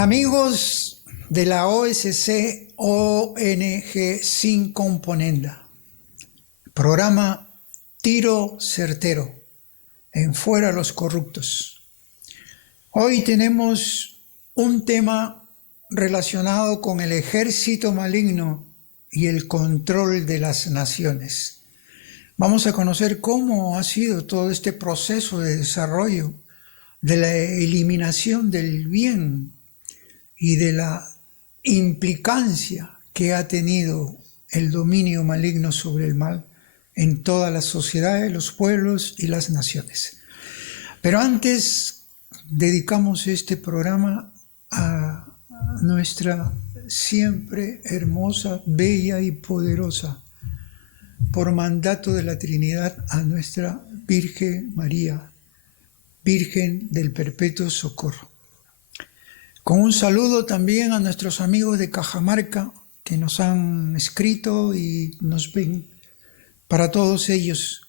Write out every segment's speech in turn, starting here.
Amigos de la OSC ONG Sin Componenda, programa Tiro Certero, en Fuera los Corruptos. Hoy tenemos un tema relacionado con el ejército maligno y el control de las naciones. Vamos a conocer cómo ha sido todo este proceso de desarrollo, de la eliminación del bien y de la implicancia que ha tenido el dominio maligno sobre el mal en todas las sociedades, los pueblos y las naciones. Pero antes dedicamos este programa a nuestra siempre hermosa, bella y poderosa, por mandato de la Trinidad, a nuestra Virgen María, Virgen del Perpetuo Socorro. Con un saludo también a nuestros amigos de Cajamarca que nos han escrito y nos ven. Para todos ellos,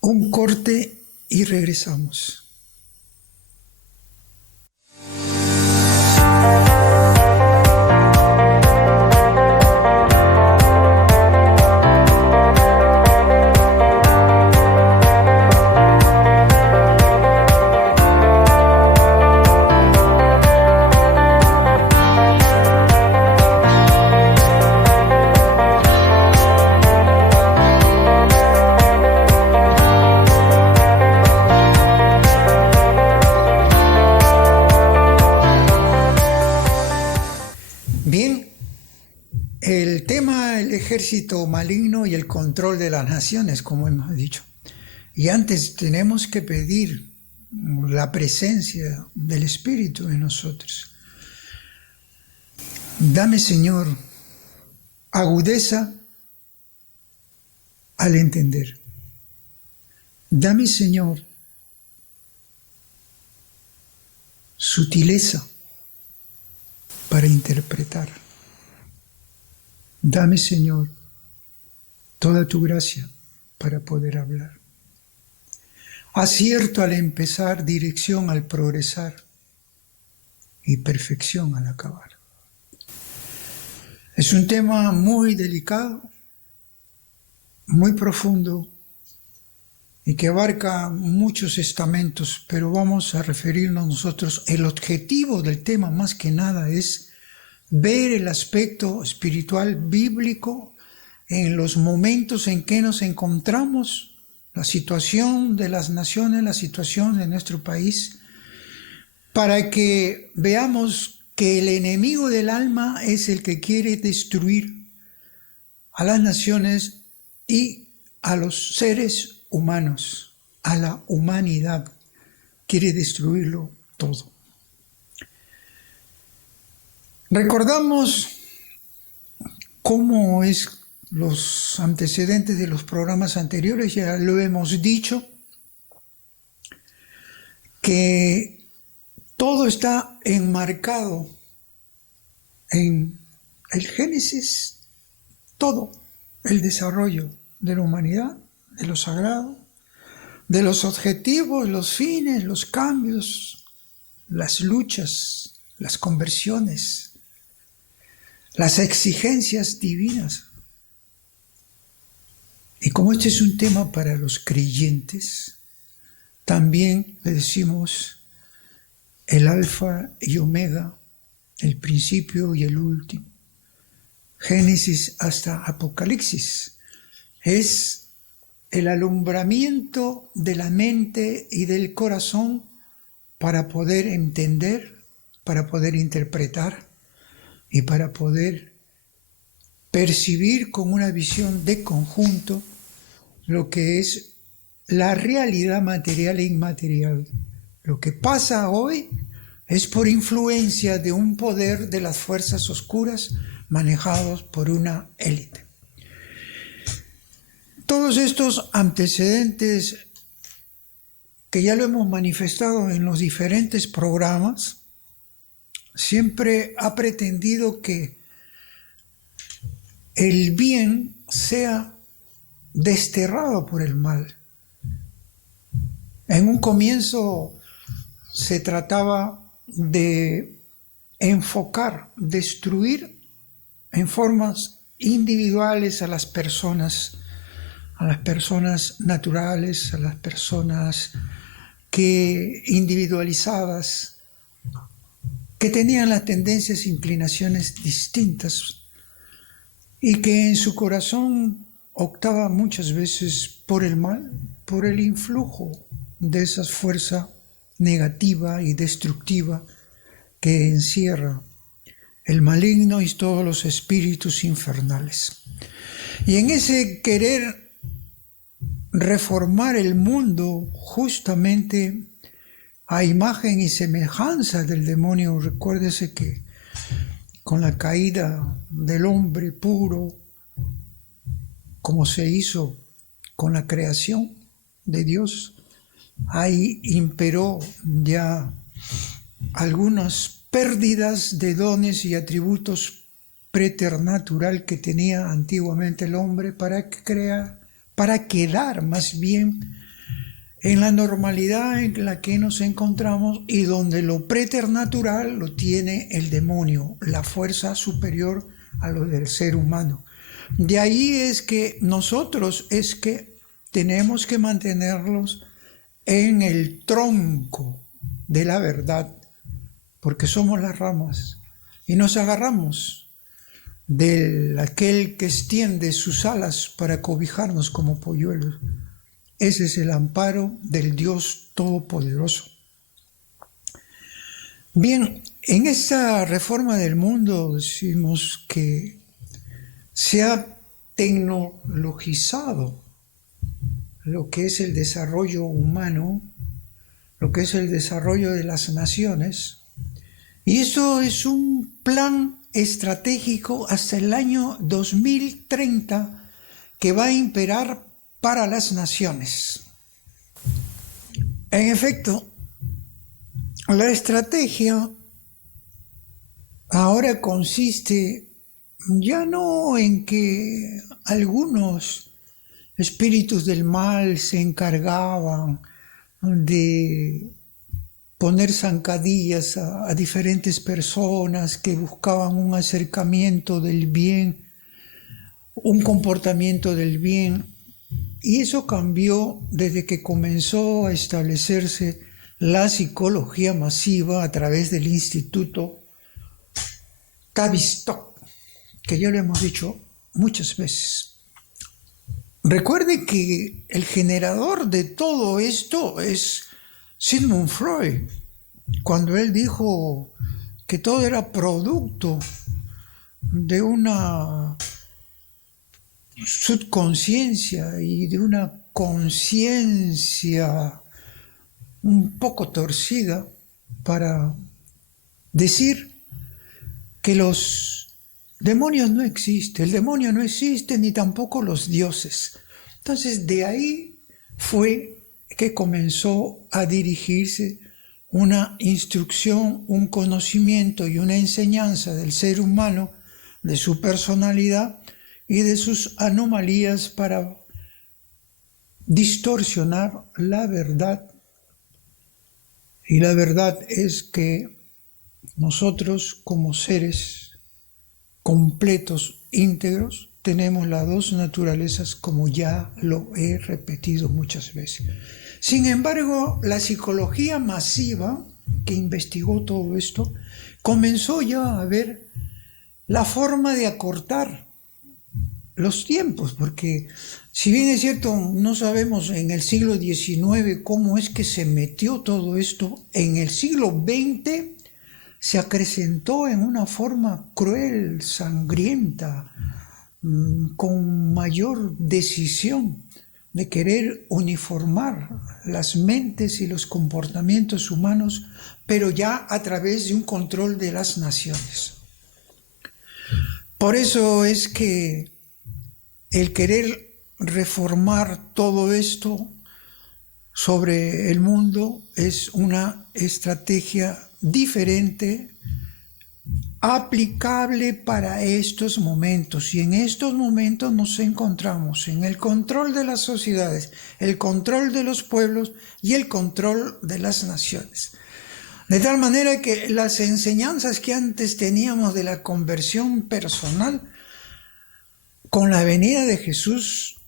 un corte y regresamos. Bien, el tema del ejército maligno y el control de las naciones, como hemos dicho. Y antes tenemos que pedir la presencia del Espíritu en nosotros. Dame, Señor, agudeza al entender. Dame, Señor, sutileza para interpretar. Dame, Señor, toda tu gracia para poder hablar. Acierto al empezar, dirección al progresar y perfección al acabar. Es un tema muy delicado, muy profundo y que abarca muchos estamentos, pero vamos a referirnos nosotros. El objetivo del tema más que nada es ver el aspecto espiritual bíblico en los momentos en que nos encontramos, la situación de las naciones, la situación de nuestro país, para que veamos que el enemigo del alma es el que quiere destruir a las naciones y a los seres humanos, a la humanidad, quiere destruirlo todo. Recordamos cómo es los antecedentes de los programas anteriores, ya lo hemos dicho, que todo está enmarcado en el Génesis, todo el desarrollo de la humanidad, de lo sagrado, de los objetivos, los fines, los cambios, las luchas, las conversiones, las exigencias divinas. Y como este es un tema para los creyentes, también le decimos el alfa y omega, el principio y el último. Génesis hasta Apocalipsis es el alumbramiento de la mente y del corazón para poder entender, para poder interpretar y para poder percibir con una visión de conjunto lo que es la realidad material e inmaterial. Lo que pasa hoy es por influencia de un poder de las fuerzas oscuras manejados por una élite. Todos estos antecedentes que ya lo hemos manifestado en los diferentes programas, siempre ha pretendido que el bien sea desterrado por el mal. En un comienzo se trataba de enfocar, destruir en formas individuales a las personas naturales, a las personas que individualizadas, que tenían las tendencias e inclinaciones distintas y que en su corazón optaba muchas veces por el mal, por el influjo de esa fuerza negativa y destructiva que encierra el maligno y todos los espíritus infernales. Y en ese querer reformar el mundo justamente a imagen y semejanza del demonio, recuérdese que con la caída del hombre puro, como se hizo con la creación de Dios, ahí imperó ya algunas pérdidas de dones y atributos preternatural que tenía antiguamente el hombre para quedar más bien en la normalidad en la que nos encontramos y donde lo preternatural lo tiene el demonio, la fuerza superior a lo del ser humano. De ahí es que nosotros tenemos que mantenerlos en el tronco de la verdad, porque somos las ramas y nos agarramos de aquel que extiende sus alas para cobijarnos como polluelos. Ese es el amparo del Dios Todopoderoso. Bien, en esta reforma del mundo decimos que se ha tecnologizado lo que es el desarrollo humano, lo que es el desarrollo de las naciones, y eso es un plan estratégico hasta el año 2030 que va a imperar para las naciones. En efecto, la estrategia ahora consiste ya no en que algunos espíritus del mal se encargaban de poner zancadillas a diferentes personas que buscaban un acercamiento del bien, un comportamiento del bien. Y eso cambió desde que comenzó a establecerse la psicología masiva a través del Instituto Tavistock, que ya lo hemos dicho muchas veces. Recuerde que el generador de todo esto es Sigmund Freud, cuando él dijo que todo era producto de una subconsciencia y de una conciencia un poco torcida para decir que los demonios no existen, el demonio no existe ni tampoco los dioses. Entonces de ahí fue que comenzó a dirigirse una instrucción, un conocimiento y una enseñanza del ser humano, de su personalidad y de sus anomalías para distorsionar la verdad. Y la verdad es que nosotros como seres completos, íntegros, tenemos las dos naturalezas, como ya lo he repetido muchas veces. Sin embargo, la psicología masiva que investigó todo esto comenzó ya a ver la forma de acortar los tiempos, porque si bien es cierto, no sabemos en el siglo XIX cómo es que se metió todo esto, en el siglo XX se acrecentó en una forma cruel, sangrienta, con mayor decisión de querer uniformar las mentes y los comportamientos humanos, pero ya a través de un control de las naciones. Por eso es que el querer reformar todo esto sobre el mundo es una estrategia diferente, aplicable para estos momentos. Y en estos momentos nos encontramos en el control de las sociedades, el control de los pueblos y el control de las naciones. De tal manera que las enseñanzas que antes teníamos de la conversión personal, con la venida de Jesús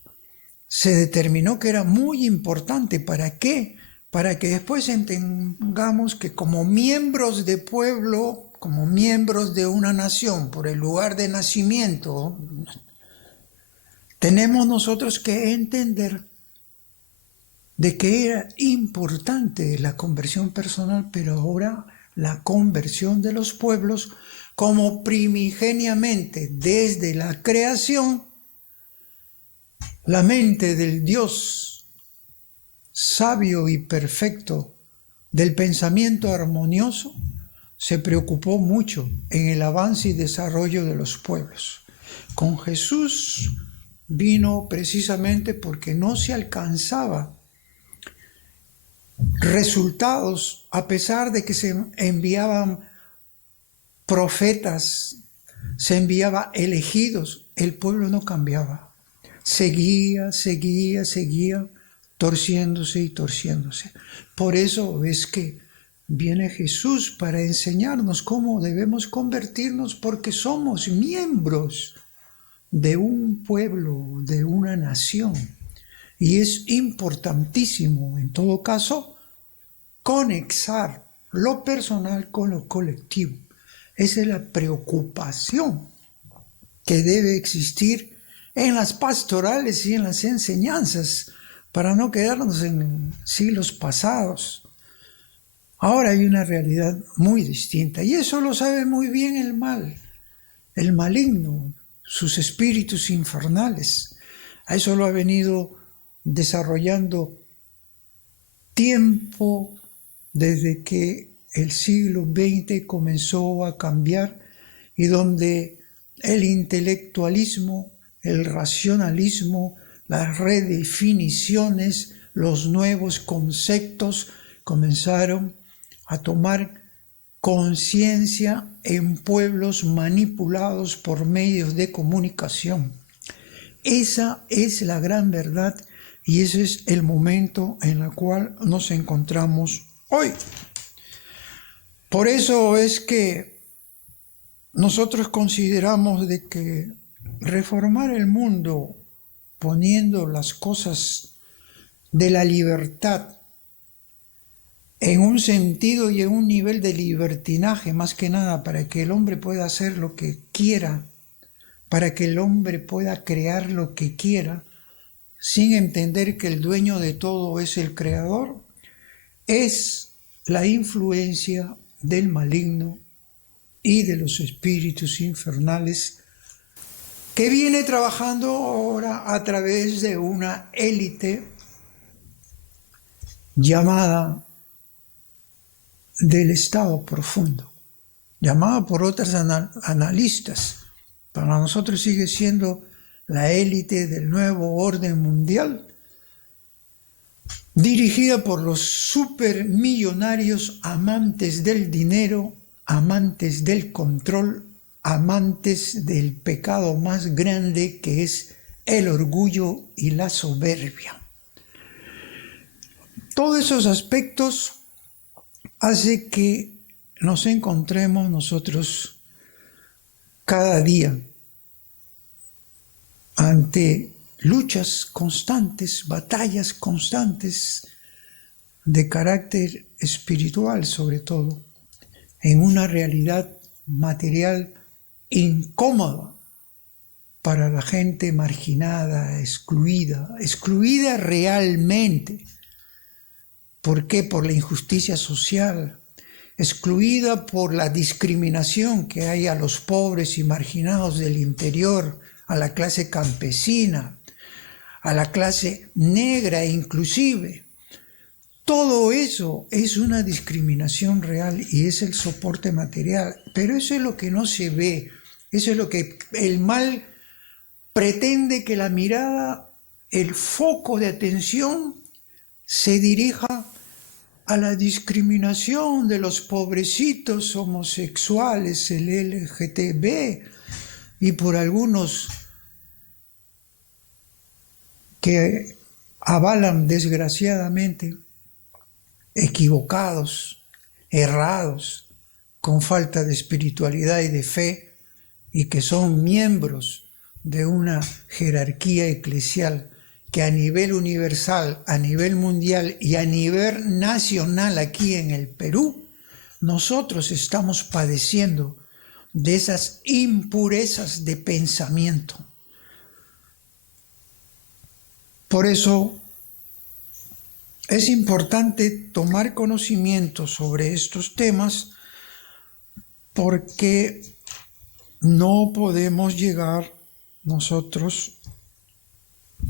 se determinó que era muy importante. ¿Para qué? Para que después entendamos que como miembros de pueblo, como miembros de una nación, por el lugar de nacimiento, tenemos nosotros que entender de que era importante la conversión personal, pero ahora la conversión de los pueblos, como primigeniamente desde la creación, la mente del Dios sabio y perfecto, del pensamiento armonioso, se preocupó mucho en el avance y desarrollo de los pueblos. Con Jesús vino precisamente porque no se alcanzaba resultados, a pesar de que se enviaban profetas, se enviaba elegidos, el pueblo no cambiaba. Seguía, torciéndose y torciéndose. Por eso es que viene Jesús para enseñarnos cómo debemos convertirnos, porque somos miembros de un pueblo, de una nación. Y es importantísimo, en todo caso, conexar lo personal con lo colectivo. Esa es la preocupación que debe existir en las pastorales y en las enseñanzas, para no quedarnos en siglos pasados. Ahora hay una realidad muy distinta, y eso lo sabe muy bien el mal, el maligno, sus espíritus infernales. A eso lo ha venido desarrollando tiempo desde que el siglo XX comenzó a cambiar, y donde el intelectualismo, el racionalismo, las redefiniciones, los nuevos conceptos comenzaron a tomar conciencia en pueblos manipulados por medios de comunicación. Esa es la gran verdad, y ese es el momento en el cual nos encontramos hoy. Por eso es que nosotros consideramos de que reformar el mundo poniendo las cosas de la libertad en un sentido y en un nivel de libertinaje, más que nada para que el hombre pueda hacer lo que quiera, para que el hombre pueda crear lo que quiera, sin entender que el dueño de todo es el creador, es la influencia del maligno y de los espíritus infernales, que viene trabajando ahora a través de una élite llamada del estado profundo, llamada por otros analistas. Para nosotros sigue siendo la élite del nuevo orden mundial, dirigida por los supermillonarios amantes del dinero, amantes del control, amantes del pecado más grande, que es el orgullo y la soberbia. Todos esos aspectos hace que nos encontremos nosotros cada día ante luchas constantes, batallas constantes de carácter espiritual, sobre todo, en una realidad material incómoda para la gente marginada, excluida realmente. ¿Por qué? Por la injusticia social, excluida por la discriminación que hay a los pobres y marginados del interior, a la clase campesina, a la clase negra inclusive. Todo eso es una discriminación real y es el soporte material, pero eso es lo que no se ve, eso es lo que el mal pretende, que la mirada, el foco de atención se dirija a la discriminación de los pobrecitos homosexuales, el LGTB, y por algunos que avalan desgraciadamente, equivocados, errados, con falta de espiritualidad y de fe, y que son miembros de una jerarquía eclesial que a nivel universal, a nivel mundial y a nivel nacional aquí en el Perú, nosotros estamos padeciendo de esas impurezas de pensamiento. Por eso es importante tomar conocimiento sobre estos temas, porque no podemos llegar nosotros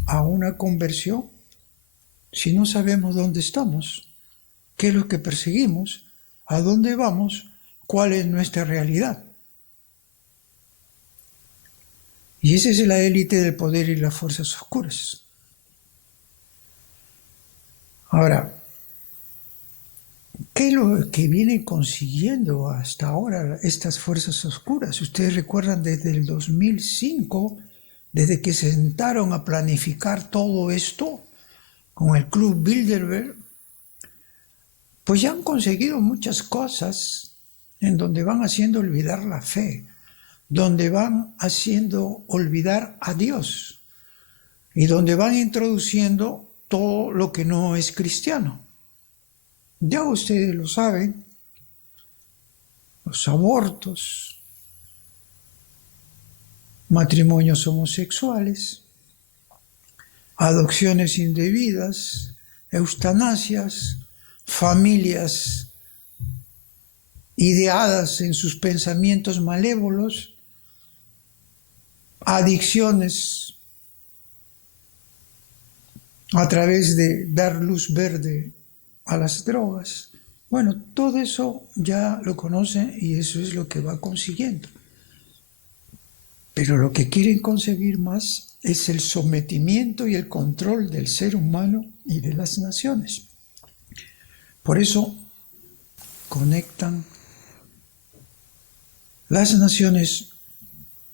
a una conversión si no sabemos dónde estamos, qué es lo que perseguimos, a dónde vamos, cuál es nuestra realidad. Y esa es la élite del poder y las fuerzas oscuras. Ahora, ¿qué es lo que vienen consiguiendo hasta ahora estas fuerzas oscuras? Ustedes recuerdan desde el 2005, desde que se sentaron a planificar todo esto con el Club Bilderberg, pues ya han conseguido muchas cosas en donde van haciendo olvidar la fe, donde van haciendo olvidar a Dios y donde van introduciendo todo lo que no es cristiano. Ya ustedes lo saben, los abortos, matrimonios homosexuales, adopciones indebidas, eutanasias, familias ideadas en sus pensamientos malévolos, adicciones a través de dar luz verde a las drogas. Bueno, todo eso ya lo conocen y eso es lo que va consiguiendo. Pero lo que quieren conseguir más es el sometimiento y el control del ser humano y de las naciones. Por eso conectan las naciones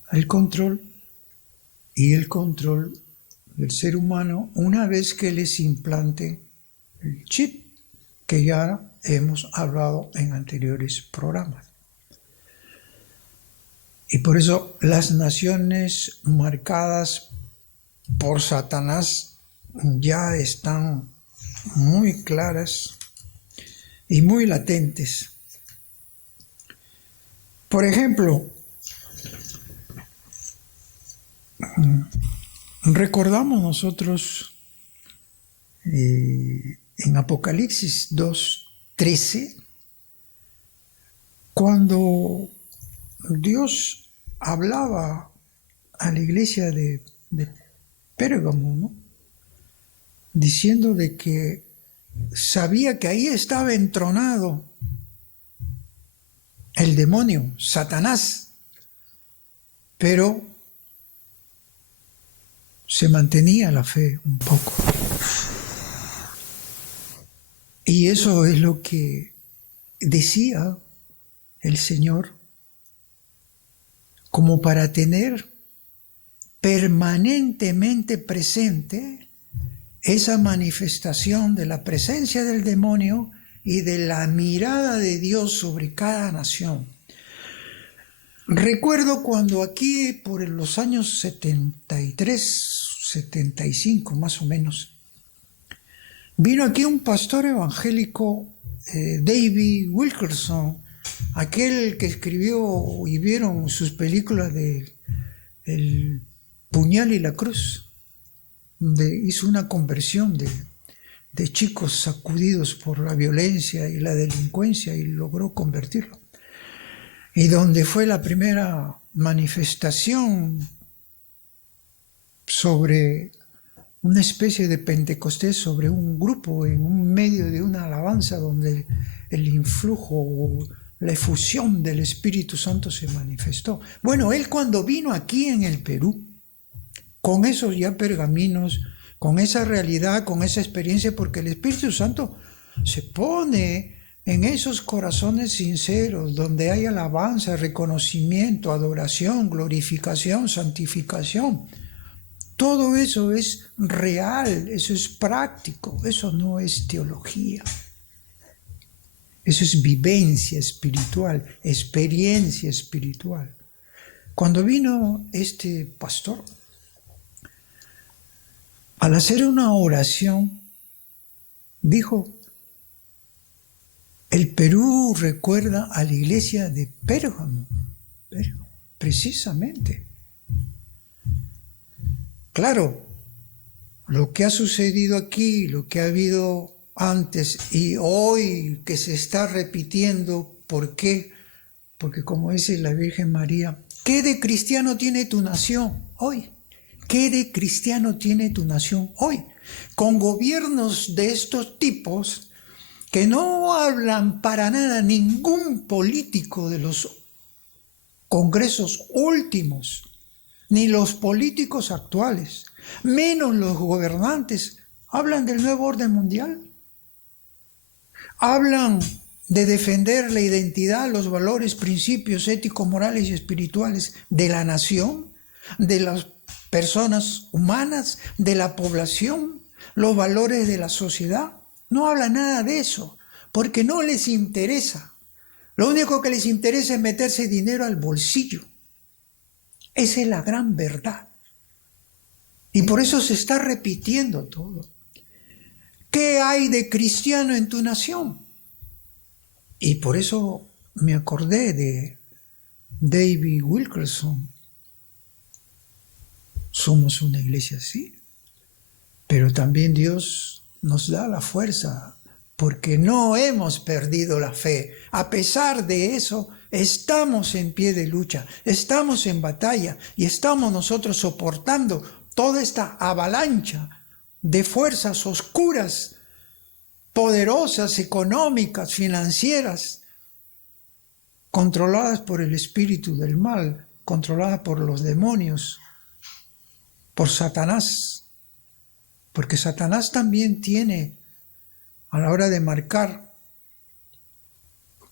al control y el control del ser humano una vez que les implante el chip que ya hemos hablado en anteriores programas. Y por eso las naciones marcadas por Satanás ya están muy claras y muy latentes. Por ejemplo, recordamos nosotros en Apocalipsis 2:13, cuando Dios hablaba a la iglesia de Pérgamo, ¿no? Diciendo de que sabía que ahí estaba entronado el demonio, Satanás, pero se mantenía la fe un poco. Y eso es lo que decía el Señor, como para tener permanentemente presente esa manifestación de la presencia del demonio y de la mirada de Dios sobre cada nación. Recuerdo cuando aquí, por los años 73, 75 más o menos, vino aquí un pastor evangélico, David Wilkerson, aquel que escribió y vieron sus películas de El Puñal y la Cruz, donde hizo una conversión de chicos sacudidos por la violencia y la delincuencia y logró convertirlo. Y donde fue la primera manifestación sobre una especie de Pentecostés, sobre un grupo en un medio de una alabanza donde el influjo o la efusión del Espíritu Santo se manifestó. Bueno, él cuando vino aquí en el Perú, con esos ya pergaminos, con esa realidad, con esa experiencia, porque el Espíritu Santo se pone en esos corazones sinceros, donde hay alabanza, reconocimiento, adoración, glorificación, santificación. Todo eso es real, eso es práctico, eso no es teología. Eso es vivencia espiritual, experiencia espiritual. Cuando vino este pastor, al hacer una oración, dijo, el Perú recuerda a la iglesia de Pérgamo, precisamente. Claro, lo que ha sucedido aquí, lo que ha habido antes y hoy que se está repitiendo, ¿por qué? Porque como dice la Virgen María, ¿qué de cristiano tiene tu nación hoy? ¿Qué de cristiano tiene tu nación hoy? Con gobiernos de estos tipos que no hablan para nada ningún político de los congresos últimos, ni los políticos actuales, menos los gobernantes, hablan del nuevo orden mundial. Hablan de defender la identidad, los valores, principios éticos, morales y espirituales de la nación, de las personas humanas, de la población, los valores de la sociedad. No habla nada de eso, porque no les interesa. Lo único que les interesa es meterse dinero al bolsillo. Esa es la gran verdad. Y por eso se está repitiendo todo. ¿Qué hay de cristiano en tu nación? Y por eso me acordé de David Wilkerson. Somos una iglesia así, pero también Dios nos da la fuerza porque no hemos perdido la fe. A pesar de eso, estamos en pie de lucha, estamos en batalla y estamos nosotros soportando toda esta avalancha de fuerzas oscuras, poderosas, económicas, financieras, controladas por el espíritu del mal, controladas por los demonios, por Satanás. Porque Satanás también tiene, a la hora de marcar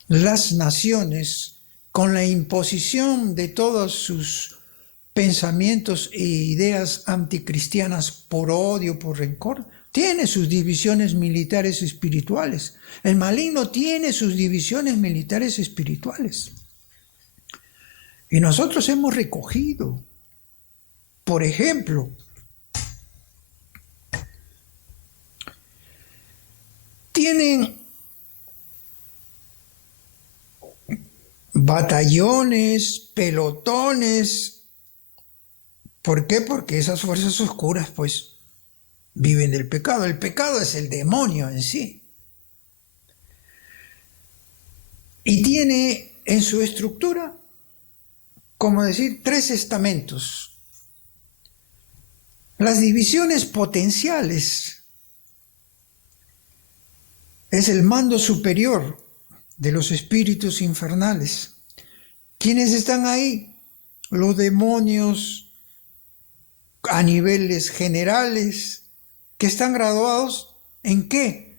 las naciones, con la imposición de todos sus pensamientos e ideas anticristianas por odio, por rencor, tiene sus divisiones militares espirituales. El maligno tiene sus divisiones militares espirituales. Y nosotros hemos recogido, por ejemplo, tienen batallones, pelotones. ¿Por qué? Porque esas fuerzas oscuras, pues, viven del pecado. El pecado es el demonio en sí. Y tiene en su estructura, como decir, 3 estamentos. Las divisiones potenciales es el mando superior de los espíritus infernales. ¿Quiénes están ahí? Los demonios a niveles generales, que están graduados ¿en qué?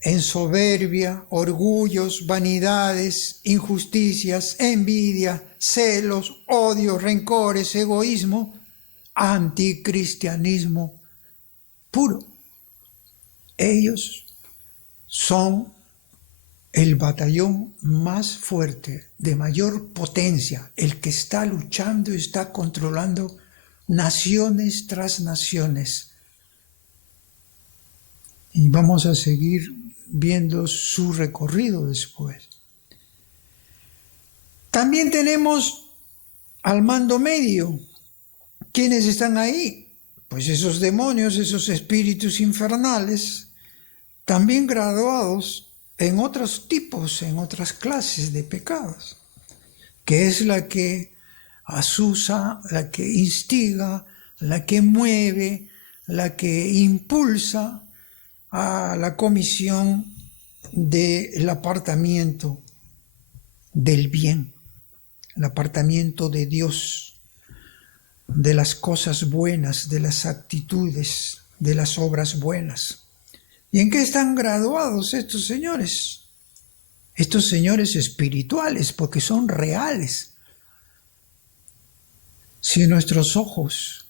En soberbia, orgullos, vanidades, injusticias, envidia, celos, odios, rencores, egoísmo, anticristianismo puro. Ellos son el batallón más fuerte, de mayor potencia, el que está luchando y está controlando naciones tras naciones. Y vamos a seguir viendo su recorrido después. También tenemos al mando medio. ¿Quiénes están ahí? Pues esos demonios, esos espíritus infernales, también graduados en otros tipos, en otras clases de pecados, que es la que asusa, la que instiga, la que mueve, la que impulsa a la comisión del apartamiento del bien, el apartamiento de Dios, de las cosas buenas, de las actitudes, de las obras buenas. ¿Y en qué están graduados estos señores? Estos señores espirituales, porque son reales. Si nuestros ojos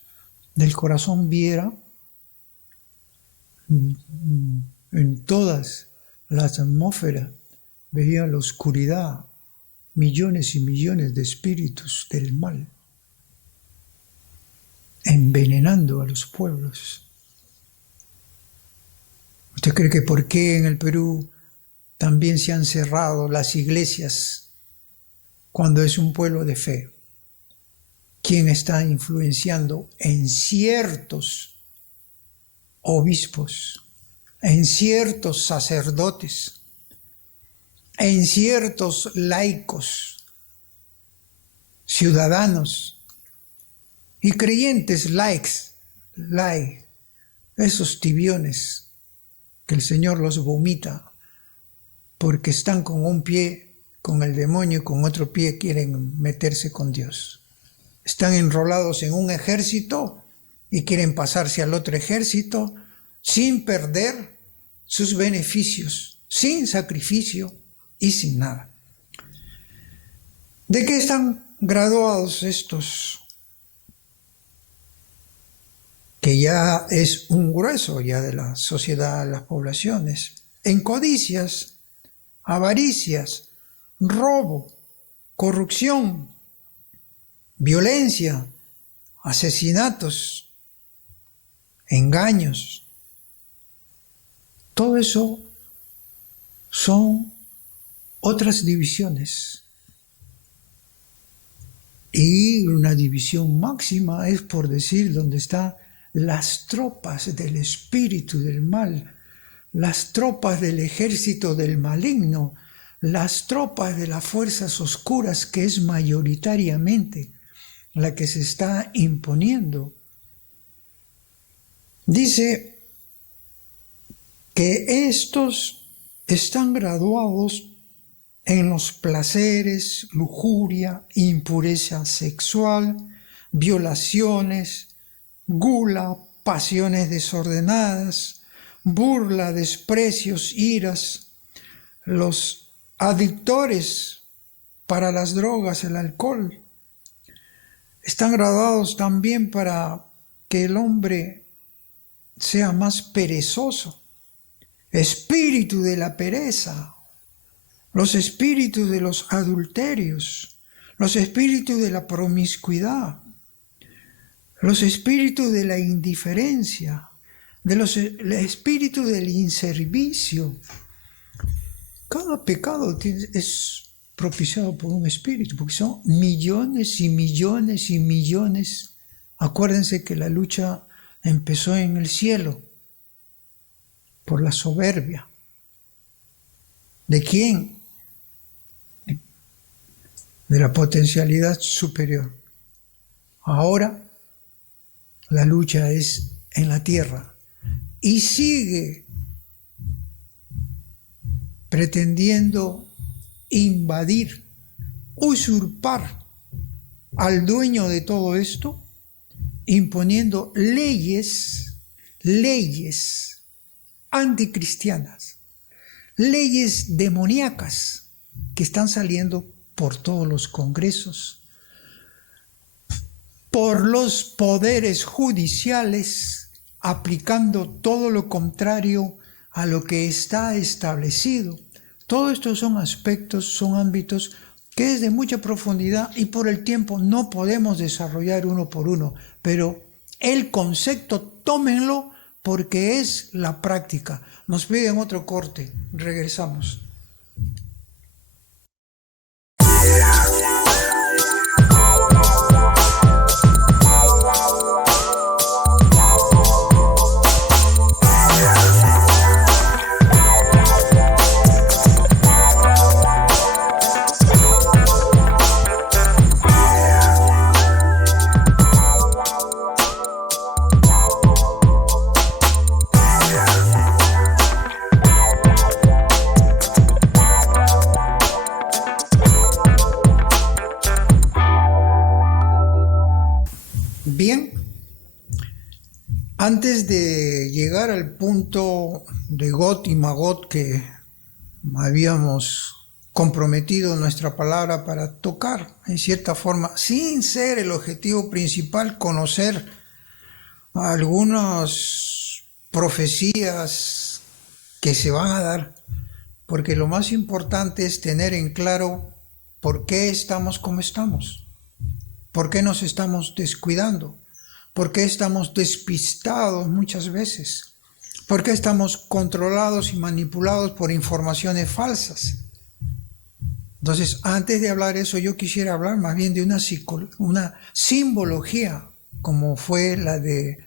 del corazón vieran en todas las atmósferas veía la oscuridad, millones y millones de espíritus del mal, envenenando a los pueblos. ¿Usted cree que por qué en el Perú también se han cerrado las iglesias cuando es un pueblo de fe? ¿Quién está influenciando en ciertos obispos, en ciertos sacerdotes, en ciertos laicos, ciudadanos y creyentes esos tibiones que el Señor los vomita porque están con un pie con el demonio y con otro pie quieren meterse con Dios? Están enrolados en un ejército y quieren pasarse al otro ejército sin perder sus beneficios, sin sacrificio y sin nada. ¿De qué están graduados estos? Que ya es un grueso ya de la sociedad, de las poblaciones. En codicias, avaricias, robo, corrupción, violencia, asesinatos, engaños. Todo eso son otras divisiones. Y una división máxima es, por decir, donde están las tropas del espíritu del mal, las tropas del ejército del maligno, las tropas de las fuerzas oscuras, que es mayoritariamente la que se está imponiendo. Dice que estos están graduados en los placeres, lujuria, impureza sexual, violaciones, gula, pasiones desordenadas, burla, desprecios, iras, los adictores para las drogas, el alcohol. Están graduados también para que el hombre sea más perezoso, espíritu de la pereza, los espíritus de los adulterios, los espíritus de la promiscuidad, los espíritus de la indiferencia, el espíritu del inservicio. Cada pecado es propiciado por un espíritu, porque son millones y millones y millones. Acuérdense que la lucha empezó en el cielo por la soberbia. ¿De quién? De la potencialidad superior. Ahora la lucha es en la tierra y sigue pretendiendo invadir, usurpar al dueño de todo esto, imponiendo leyes anticristianas, leyes demoníacas que están saliendo por todos los congresos, por los poderes judiciales, aplicando todo lo contrario a lo que está establecido. Todos estos son aspectos, son ámbitos que es de mucha profundidad y por el tiempo no podemos desarrollar uno por uno, pero el concepto tómenlo porque es la práctica. Nos piden otro corte, regresamos. Bien, antes de llegar al punto de Got y Magot que habíamos comprometido nuestra palabra para tocar, en cierta forma, sin ser el objetivo principal, conocer algunas profecías que se van a dar porque lo más importante es tener en claro por qué estamos como estamos, por qué nos estamos descuidando, por qué estamos despistados muchas veces, por qué estamos controlados y manipulados por informaciones falsas. Entonces, antes de hablar eso, yo quisiera hablar más bien de una simbología, como fue la de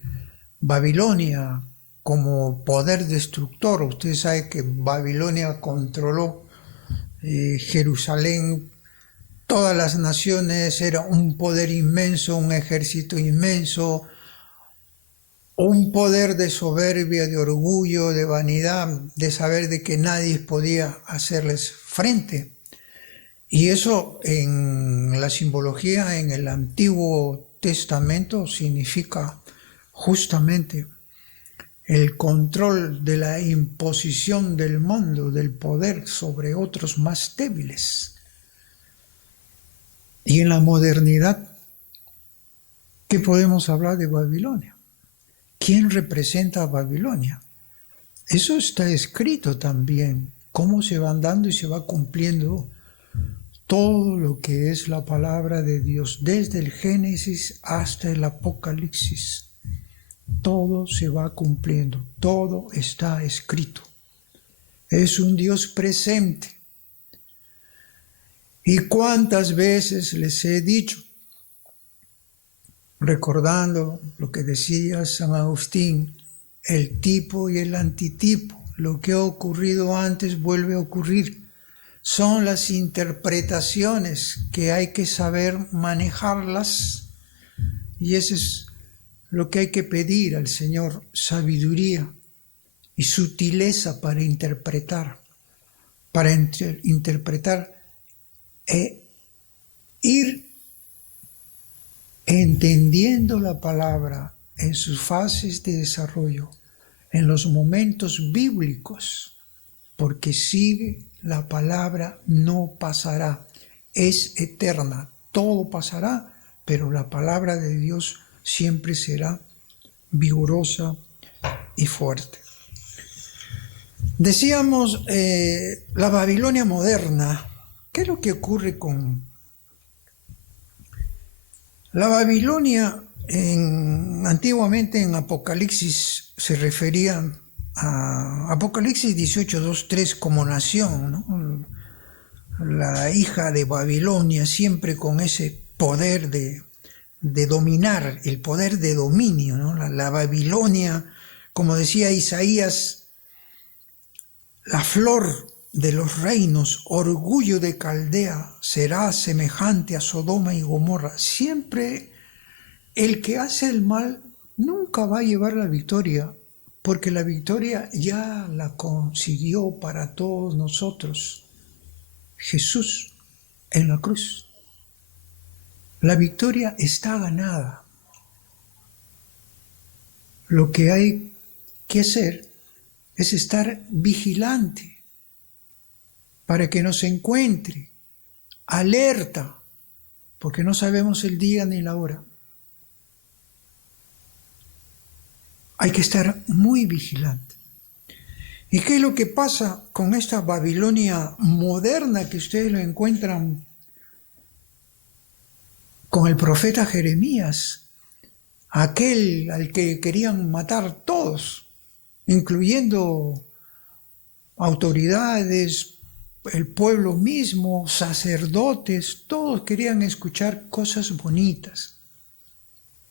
Babilonia, como poder destructor. Usted sabe que Babilonia controló Jerusalén, todas las naciones, era un poder inmenso, un ejército inmenso, un poder de soberbia, de orgullo, de vanidad, de saber de que nadie podía hacerles frente. Y eso en la simbología, en el Antiguo Testamento, significa justamente el control de la imposición del mundo, del poder sobre otros más débiles. Y en la modernidad, ¿qué podemos hablar de Babilonia? ¿Quién representa a Babilonia? Eso está escrito también, cómo se van dando y se va cumpliendo todo lo que es la palabra de Dios, desde el Génesis hasta el Apocalipsis. Todo se va cumpliendo, todo está escrito. Es un Dios presente. ¿Y cuántas veces les he dicho, recordando lo que decía San Agustín, el tipo y el antitipo, lo que ha ocurrido antes vuelve a ocurrir? Son las interpretaciones que hay que saber manejarlas, y eso es lo que hay que pedir al Señor, sabiduría y sutileza para interpretar e ir entendiendo la palabra en sus fases de desarrollo, en los momentos bíblicos, porque sigue. La palabra no pasará, es eterna, todo pasará, pero la palabra de Dios siempre será vigorosa y fuerte. Decíamos, la Babilonia moderna. ¿Qué es lo que ocurre con la Babilonia? Antiguamente en Apocalipsis se refería a Apocalipsis 18, 2, 3 como nación, ¿no? La hija de Babilonia, siempre con ese poder de dominar, el poder de dominio, ¿no? La Babilonia, como decía Isaías, la flor de los reinos, orgullo de Caldea, será semejante a Sodoma y Gomorra. Siempre el que hace el mal nunca va a llevar la victoria, porque la victoria ya la consiguió para todos nosotros Jesús en la cruz. La victoria está ganada. Lo que hay que hacer es estar vigilante para que nos encuentre, alerta, porque no sabemos el día ni la hora. Hay que estar muy vigilante. ¿Y qué es lo que pasa con esta Babilonia moderna que ustedes lo encuentran con el profeta Jeremías, aquel al que querían matar todos, incluyendo autoridades, el pueblo mismo, sacerdotes, todos querían escuchar cosas bonitas.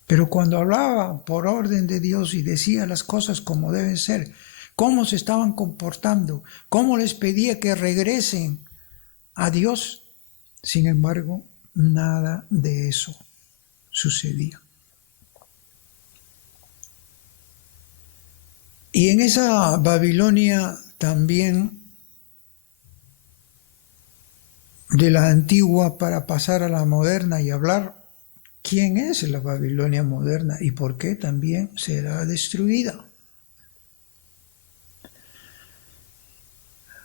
Pero cuando hablaba por orden de Dios y decía las cosas como deben ser, cómo se estaban comportando, cómo les pedía que regresen a Dios, sin embargo, nada de eso sucedía. Y en esa Babilonia también de la antigua, para pasar a la moderna y hablar quién es la Babilonia moderna y por qué también será destruida.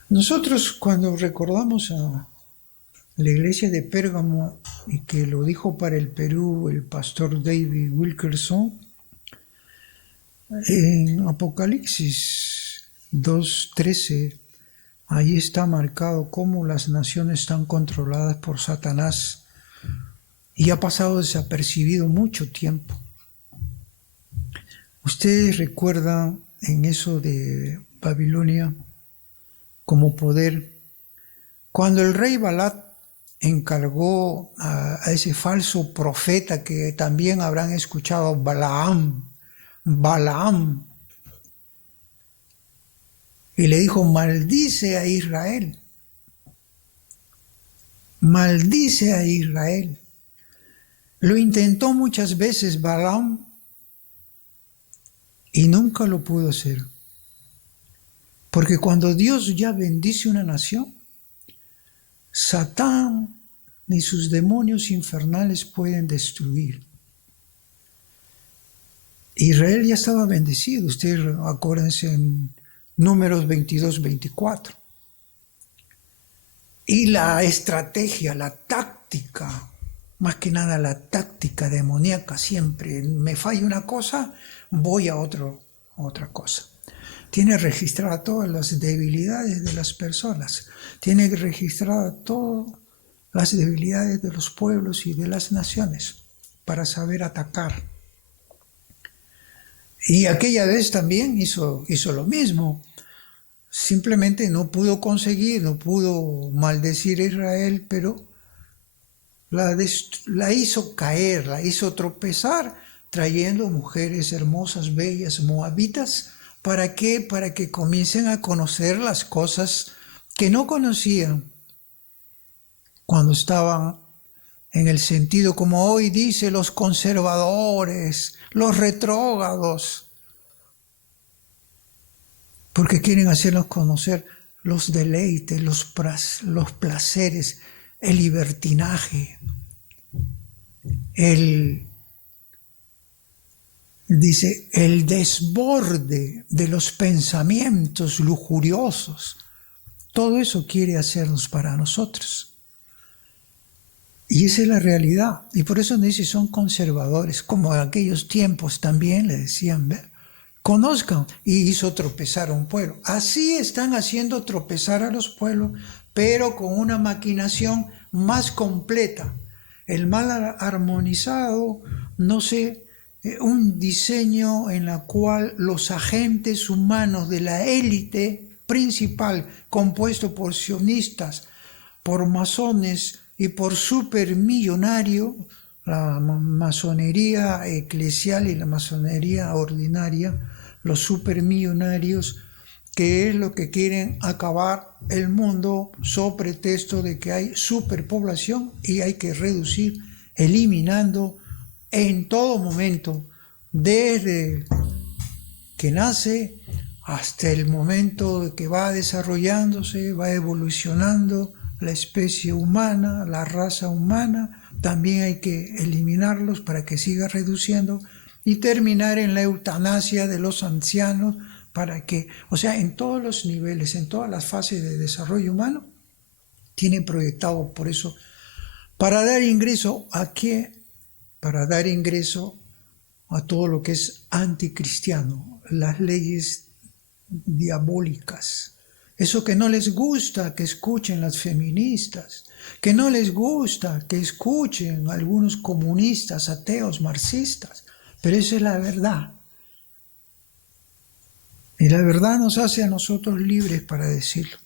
Nosotros cuando recordamos a la iglesia de Pérgamo, y que lo dijo para el Perú el pastor David Wilkerson, en Apocalipsis 2:13, Ahí está marcado cómo las naciones están controladas por Satanás y ha pasado desapercibido mucho tiempo. Ustedes recuerdan en eso de Babilonia como poder, cuando el rey Balat encargó a ese falso profeta que también habrán escuchado, Balaam, y le dijo, maldice a Israel, maldice a Israel. Lo intentó muchas veces Balaam y nunca lo pudo hacer. Porque cuando Dios ya bendice una nación, Satán ni sus demonios infernales pueden destruir. Israel ya estaba bendecido, ustedes acuérdense en Números 22, 24. Y la estrategia, la táctica, más que nada la táctica demoníaca siempre, me falla una cosa, voy a otra cosa. Tiene registradas todas las debilidades de las personas, tiene registradas todas las debilidades de los pueblos y de las naciones para saber atacar. Y aquella vez también hizo lo mismo. Simplemente no pudo conseguir, no pudo maldecir a Israel, pero la hizo caer, la hizo tropezar, trayendo mujeres hermosas, bellas, moabitas. ¿Para qué? Para que comiencen a conocer las cosas que no conocían cuando estaban en el sentido, como hoy dice, los conservadores, los retrógrados, porque quieren hacernos conocer los deleites, los placeres, el libertinaje, el desborde de los pensamientos lujuriosos. Todo eso quiere hacernos para nosotros. Y esa es la realidad. Y por eso dice, son conservadores, como en aquellos tiempos también le decían, ¿ver? Conozcan, y hizo tropezar a un pueblo. Así están haciendo tropezar a los pueblos, pero con una maquinación más completa. El mal armonizado, no sé, un diseño en el cual los agentes humanos de la élite principal, compuesto por sionistas, por masones y por supermillonarios, la masonería eclesial y la masonería ordinaria, los supermillonarios, que es lo que quieren acabar el mundo sobre pretexto de que hay superpoblación y hay que reducir, eliminando en todo momento, desde que nace hasta el momento que va desarrollándose, va evolucionando la especie humana, la raza humana. También hay que eliminarlos para que siga reduciendo y terminar en la eutanasia de los ancianos para que, o sea, en todos los niveles, en todas las fases de desarrollo humano, tienen proyectado por eso, para dar ingreso a qué, para dar ingreso a todo lo que es anticristiano, las leyes diabólicas. Eso que no les gusta que escuchen las feministas, que no les gusta que escuchen algunos comunistas, ateos, marxistas, pero esa es la verdad. Y la verdad nos hace a nosotros libres para decirlo.